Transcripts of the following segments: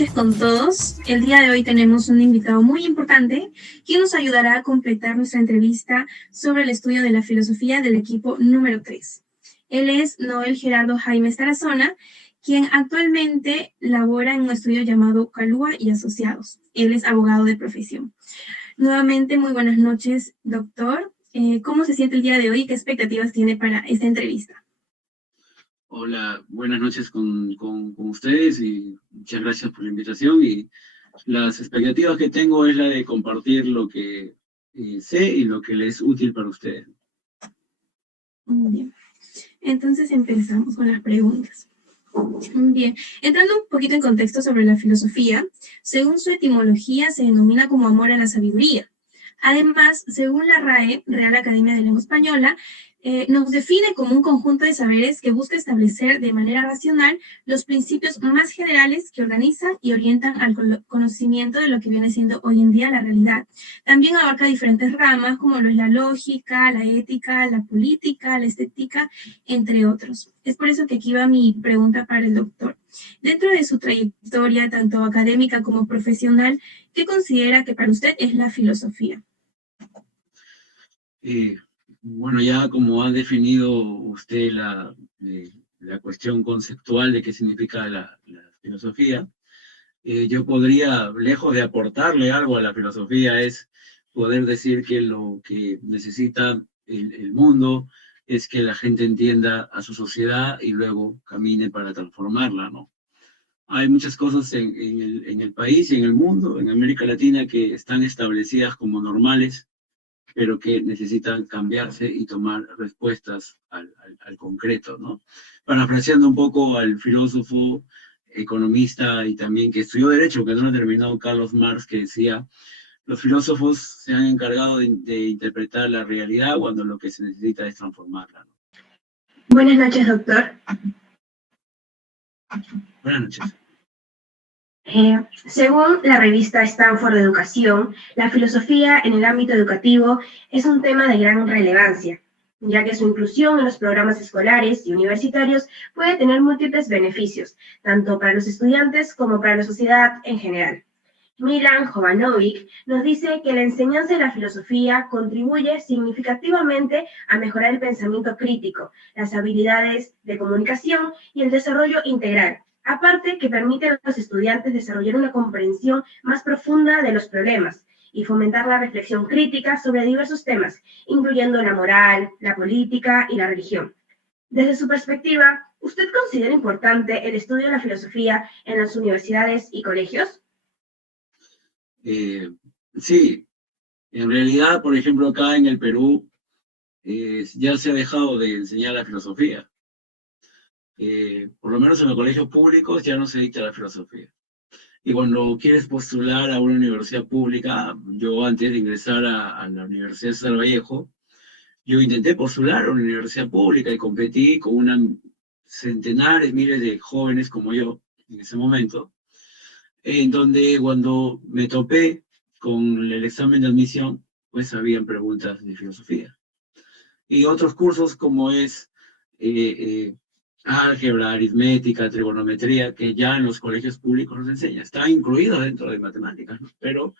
noches con todos. El día de hoy tenemos un invitado muy importante quien nos ayudará a completar nuestra entrevista sobre el estudio de la filosofía del equipo número 3. Él es Noel Gerardo Jaime Tarazona, quien actualmente labora en un estudio llamado Calúa y Asociados. Él es abogado de profesión. Nuevamente, muy buenas noches, doctor. ¿Cómo se siente el día de hoy y qué expectativas tiene para esta entrevista? Hola, buenas noches con ustedes y muchas gracias por la invitación. Y las expectativas que tengo es la de compartir lo que sé y lo que les es útil para ustedes. Muy bien. Entonces empezamos con las preguntas. Bien, entrando un poquito en contexto sobre la filosofía, según su etimología se denomina como amor a la sabiduría. Además, según la RAE, Real Academia de Lengua Española, nos define como un conjunto de saberes que busca establecer de manera racional los principios más generales que organizan y orientan al conocimiento de lo que viene siendo hoy en día la realidad. También abarca diferentes ramas como lo es la lógica, la ética, la política, la estética, entre otros. Es por eso que aquí va mi pregunta para el doctor. Dentro de su trayectoria, tanto académica como profesional, ¿qué considera que para usted es la filosofía? Bueno, ya como ha definido usted la cuestión conceptual de qué significa la filosofía, yo podría, lejos de aportarle algo a la filosofía, es poder decir que lo que necesita el mundo es que la gente entienda a su sociedad y luego camine para transformarla, ¿no? Hay muchas cosas en el país y en el mundo, en América Latina, que están establecidas como normales, pero que necesitan cambiarse y tomar respuestas al concreto, ¿no? Parafraseando un poco al filósofo, economista y también que estudió Derecho, que no lo ha terminado, Carlos Marx, que decía, los filósofos se han encargado de interpretar la realidad cuando lo que se necesita es transformarla, ¿no? Buenas noches, doctor. Buenas noches. Según la revista Stanford de Educación, la filosofía en el ámbito educativo es un tema de gran relevancia, ya que su inclusión en los programas escolares y universitarios puede tener múltiples beneficios, tanto para los estudiantes como para la sociedad en general. Milan Jovanovic nos dice que la enseñanza de la filosofía contribuye significativamente a mejorar el pensamiento crítico, las habilidades de comunicación y el desarrollo integral. Aparte que permite a los estudiantes desarrollar una comprensión más profunda de los problemas y fomentar la reflexión crítica sobre diversos temas, incluyendo la moral, la política y la religión. Desde su perspectiva, ¿usted considera importante el estudio de la filosofía en las universidades y colegios? Sí, en realidad, por ejemplo, acá en el Perú ya se ha dejado de enseñar la filosofía. Por lo menos en los colegios públicos ya no se dicta la filosofía. Y cuando quieres postular a una universidad pública, yo antes de ingresar a la Universidad de César Vallejo, yo intenté postular a una universidad pública y competí con centenares, miles de jóvenes como yo en ese momento, en donde cuando me topé con el examen de admisión, pues habían preguntas de filosofía. Y otros cursos como es álgebra, aritmética, trigonometría, que ya en los colegios públicos nos enseña. Está incluido dentro de matemáticas, ¿no? Pero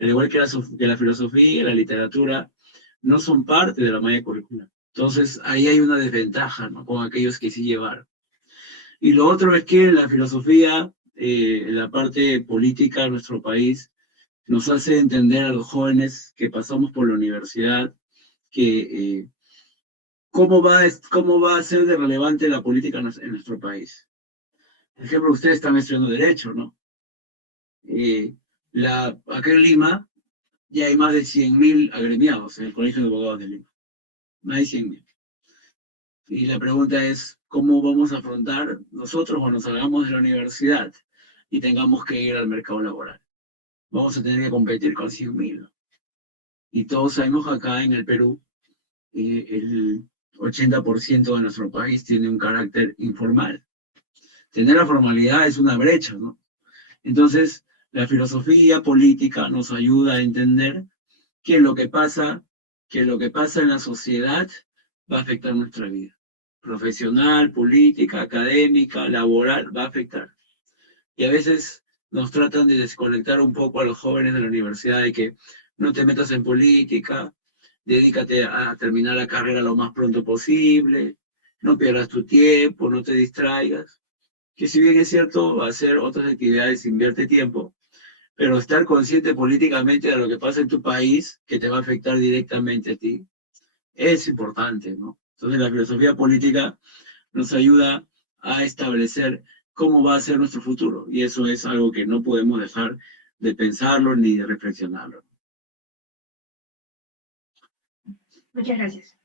al igual que la filosofía y la literatura, no son parte de la malla curricular. Entonces, ahí hay una desventaja, ¿no? Con aquellos que sí llevaron. Y lo otro es que la filosofía, la parte política de nuestro país, nos hace entender a los jóvenes que pasamos por la universidad que cómo va a ser de relevante la política en nuestro país. Por ejemplo, ustedes están estudiando Derecho, ¿no? Acá en Lima ya hay más de 100.000 agremiados en el Colegio de Abogados de Lima. Más de 100.000. Y la pregunta es, ¿cómo vamos a afrontar nosotros cuando salgamos de la universidad y tengamos que ir al mercado laboral? Vamos a tener que competir con 100.000, ¿no? Y todos sabemos que acá en el Perú el 80% de nuestro país tiene un carácter informal. Tener la formalidad es una brecha, ¿no? Entonces, la filosofía política nos ayuda a entender que lo que pasa en la sociedad va a afectar nuestra vida. Profesional, política, académica, laboral, va a afectar. Y a veces nos tratan de desconectar un poco a los jóvenes de la universidad de que no te metas en política, dedícate a terminar la carrera lo más pronto posible, no pierdas tu tiempo, no te distraigas. Que si bien es cierto, hacer otras actividades invierte tiempo, pero estar consciente políticamente de lo que pasa en tu país, que te va a afectar directamente a ti, es importante, ¿no? Entonces la filosofía política nos ayuda a establecer cómo va a ser nuestro futuro, y eso es algo que no podemos dejar de pensarlo ni de reflexionarlo. Muchas gracias.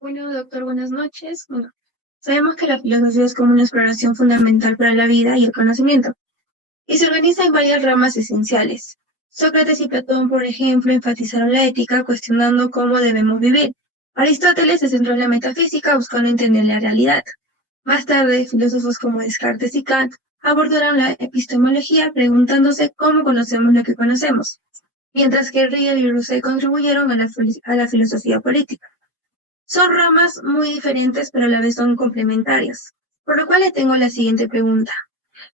Bueno, doctor, buenas noches. Bueno, sabemos que la filosofía es como una exploración fundamental para la vida y el conocimiento, y se organiza en varias ramas esenciales. Sócrates y Platón, por ejemplo, enfatizaron la ética, cuestionando cómo debemos vivir. Aristóteles se centró en la metafísica, buscando entender la realidad. Más tarde, filósofos como Descartes y Kant abordaron la epistemología, preguntándose cómo conocemos lo que conocemos, mientras que Hegel y Rousseau contribuyeron a la filosofía política. Son ramas muy diferentes, pero a la vez son complementarias, por lo cual le tengo la siguiente pregunta.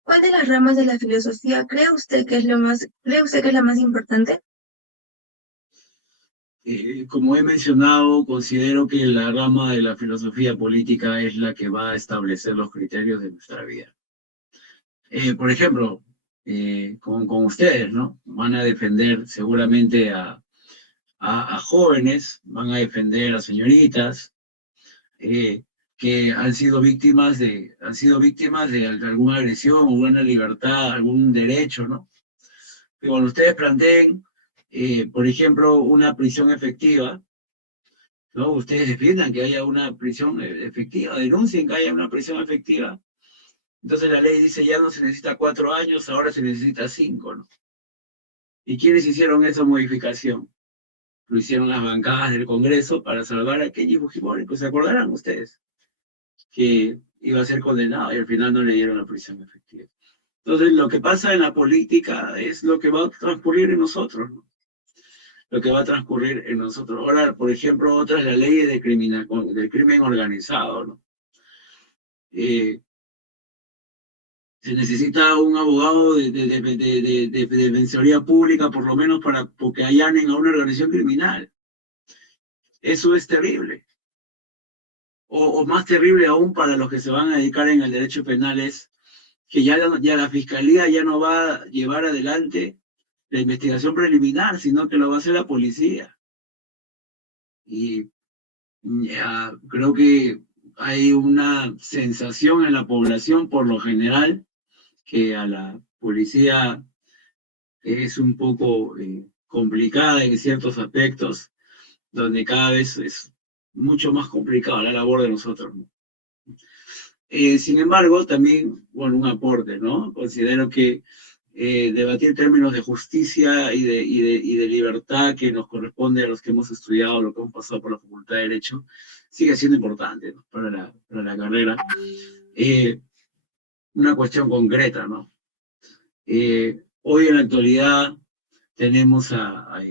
¿Cuál de las ramas de la filosofía cree usted que es la más importante? Como he mencionado, considero que la rama de la filosofía política es la que va a establecer los criterios de nuestra vida. Por ejemplo, con ustedes, ¿no? Van a defender seguramente a jóvenes, van a defender a señoritas que han sido víctimas de alguna agresión o una libertad, algún derecho, ¿no? Que cuando ustedes planteen, por ejemplo, una prisión efectiva, ¿no? Ustedes defiendan que haya una prisión efectiva, denuncien que haya una prisión efectiva. Entonces la ley dice ya no se necesita 4 años, ahora se necesita 5, ¿no? ¿Y quiénes hicieron esa modificación? Lo hicieron las bancadas del Congreso para salvar a Kenji Fujimori, pues se acordarán ustedes que iba a ser condenado y al final no le dieron la prisión efectiva. Entonces lo que pasa en la política es lo que va a transcurrir en nosotros, ¿no? Lo que va a transcurrir en nosotros. Ahora, por ejemplo, otra es la ley del crimen organizado, ¿no? Se necesita un abogado de defensoría pública, por lo menos porque allanen a una organización criminal. Eso es terrible. O más terrible aún para los que se van a dedicar en el derecho penal es que ya la fiscalía ya no va a llevar adelante la investigación preliminar, sino que lo va a hacer la policía. Y ya, creo que hay una sensación en la población, por lo general, que a la policía es un poco complicada en ciertos aspectos, donde cada vez es mucho más complicada la labor de nosotros, ¿no? Sin embargo, también, bueno, un aporte, ¿no? Considero que debatir términos de justicia y de libertad que nos corresponde a los que hemos estudiado, lo que hemos pasado por la Facultad de Derecho, sigue siendo importante, ¿no? para la carrera. Una cuestión concreta, ¿no? Hoy en la actualidad tenemos a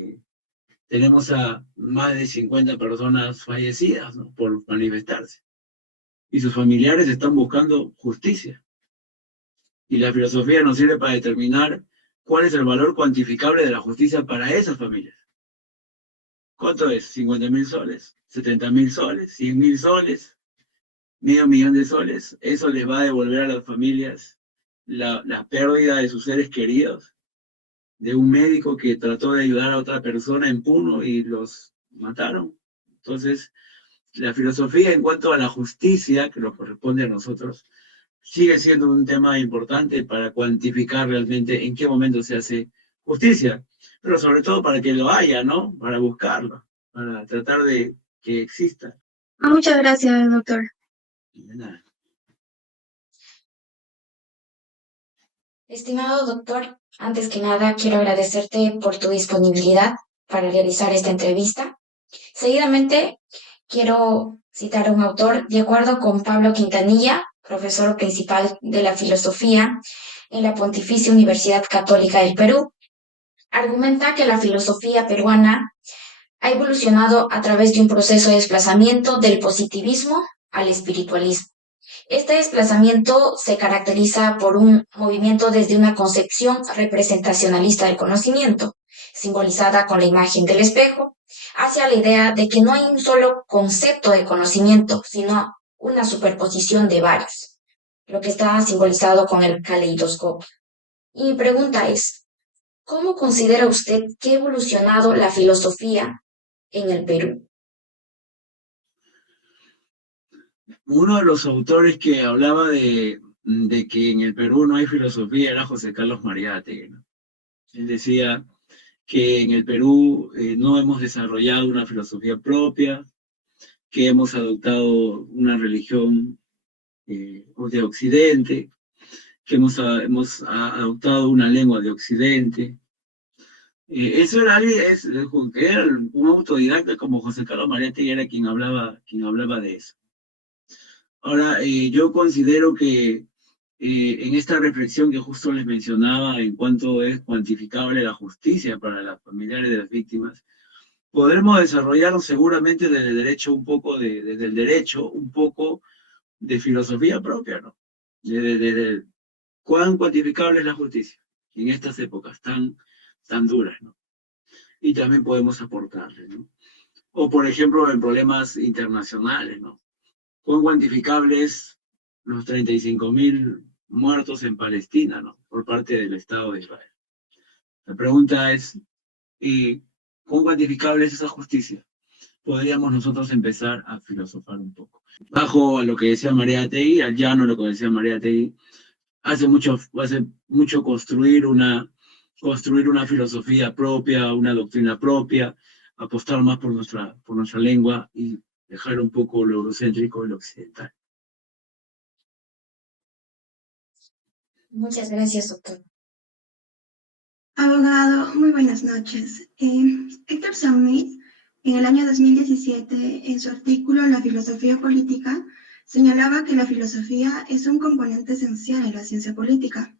más de 50 personas fallecidas, ¿no? Por manifestarse. Y sus familiares están buscando justicia. Y la filosofía nos sirve para determinar cuál es el valor cuantificable de la justicia para esas familias. ¿Cuánto es? 50.000 soles, 70.000 soles, 100.000 soles, $500.000 de soles. Eso les va a devolver a las familias la pérdida de sus seres queridos, de un médico que trató de ayudar a otra persona en Puno y los mataron. Entonces, la filosofía en cuanto a la justicia, que nos corresponde a nosotros, sigue siendo un tema importante para cuantificar realmente en qué momento se hace justicia, pero sobre todo para que lo haya, ¿no? Para buscarlo, para tratar de que exista. Muchas gracias, doctor. De nada. Estimado doctor, antes que nada quiero agradecerte por tu disponibilidad para realizar esta entrevista. Seguidamente quiero citar a un autor de acuerdo con Pablo Quintanilla, profesor principal de la filosofía en la Pontificia Universidad Católica del Perú. Argumenta que la filosofía peruana ha evolucionado a través de un proceso de desplazamiento del positivismo al espiritualismo. Este desplazamiento se caracteriza por un movimiento desde una concepción representacionalista del conocimiento, simbolizada con la imagen del espejo, hacia la idea de que no hay un solo concepto de conocimiento, sino una superposición de varios, lo que está simbolizado con el caleidoscopio. Y mi pregunta es, ¿cómo considera usted que ha evolucionado la filosofía en el Perú? Uno de los autores que hablaba de que en el Perú no hay filosofía era José Carlos Mariátegui, ¿no? Él decía que en el Perú no hemos desarrollado una filosofía propia, que hemos adoptado una religión de Occidente, que hemos adoptado una lengua de Occidente. Eso era alguien, que era un autodidacta como José Carlos Mariátegui era quien hablaba de eso. Ahora, yo considero que en esta reflexión que justo les mencionaba en cuanto es cuantificable la justicia para los familiares de las víctimas, podremos desarrollar seguramente desde el derecho un poco de filosofía propia, ¿no? De cuán cuantificable es la justicia en estas épocas tan duras, ¿no? Y también podemos aportarle, ¿no? O, por ejemplo, en problemas internacionales, ¿no? Cuán cuantificables los 35.000 muertos en Palestina, ¿no? Por parte del Estado de Israel. La pregunta es, ¿cuán cuantificable es esa justicia? Podríamos nosotros empezar a filosofar un poco. Bajo lo que decía Mariátegui, al llano lo que decía Mariátegui, hace mucho construir una filosofía propia, una doctrina propia, apostar más por nuestra lengua y dejar un poco lo eurocéntrico y lo occidental. Muchas gracias, doctor. Abogado, muy buenas noches. Héctor Samit, en el año 2017, en su artículo La filosofía política, señalaba que la filosofía es un componente esencial en la ciencia política,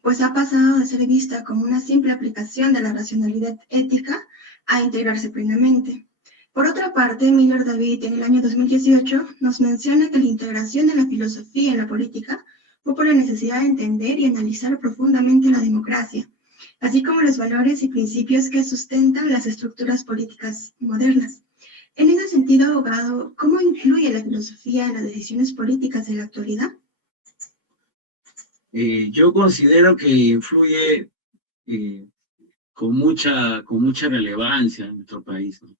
pues ha pasado de ser vista como una simple aplicación de la racionalidad ética a integrarse plenamente. Por otra parte, Miller David, en el año 2018, nos menciona que la integración de la filosofía en la política fue por la necesidad de entender y analizar profundamente la democracia, así como los valores y principios que sustentan las estructuras políticas modernas. En ese sentido, abogado, ¿cómo influye la filosofía en las decisiones políticas de la actualidad? Yo considero que influye con mucha relevancia en nuestro país, ¿no?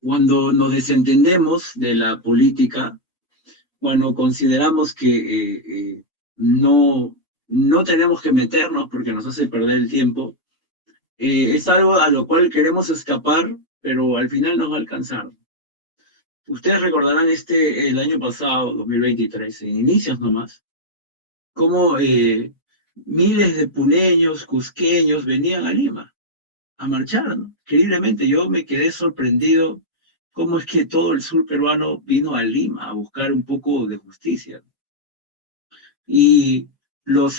Cuando nos desentendemos de la política, cuando consideramos que no tenemos que meternos porque nos hace perder el tiempo, es algo a lo cual queremos escapar, pero al final nos va a alcanzar. Ustedes recordarán el año pasado, 2023, en inicios nomás, cómo miles de puneños, cusqueños venían a Lima a marchar, ¿no? Increíblemente, yo me quedé sorprendido cómo es que todo el sur peruano vino a Lima a buscar un poco de justicia. Y los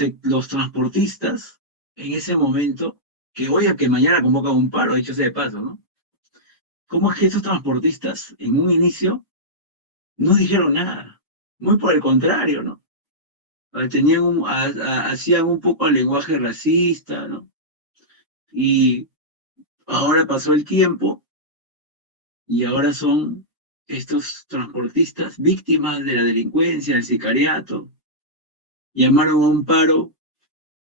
transportistas, en ese momento, que hoy a que mañana convocan un paro, dicho sea de paso, ¿no? ¿Cómo es que esos transportistas, en un inicio, no dijeron nada? Muy por el contrario, ¿no? Hacían un poco el lenguaje racista, ¿no? Y ahora pasó el tiempo y ahora son estos transportistas víctimas de la delincuencia, del sicariato. Llamaron a un paro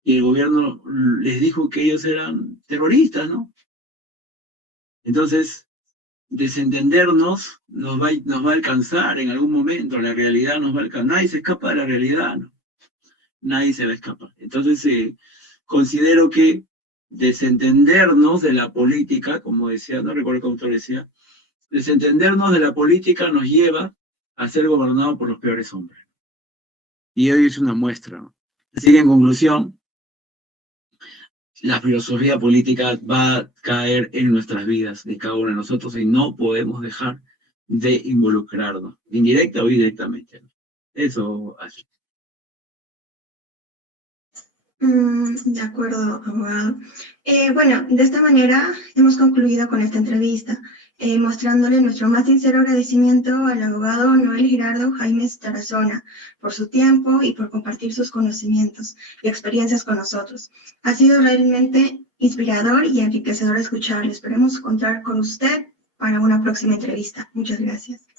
y el gobierno les dijo que ellos eran terroristas, ¿no? Entonces, desentendernos nos va a alcanzar en algún momento, la realidad nos va a alcanzar. Nadie se escapa de la realidad, ¿no? Nadie se va a escapar. Entonces, considero que desentendernos de la política, como decía, no recuerdo qué autor decía, desentendernos de la política nos lleva a ser gobernados por los peores hombres. Y hoy es una muestra, ¿no? Así que, en conclusión, la filosofía política va a caer en nuestras vidas de cada uno de nosotros y no podemos dejar de involucrarnos, indirecta o directamente, ¿no? Eso hace. De acuerdo, abogado. Bueno, de esta manera hemos concluido con esta entrevista. mostrándole nuestro más sincero agradecimiento al abogado Noel Gerardo Jaimes Tarazona por su tiempo y por compartir sus conocimientos y experiencias con nosotros. Ha sido realmente inspirador y enriquecedor escucharle. Esperemos contar con usted para una próxima entrevista. Muchas gracias.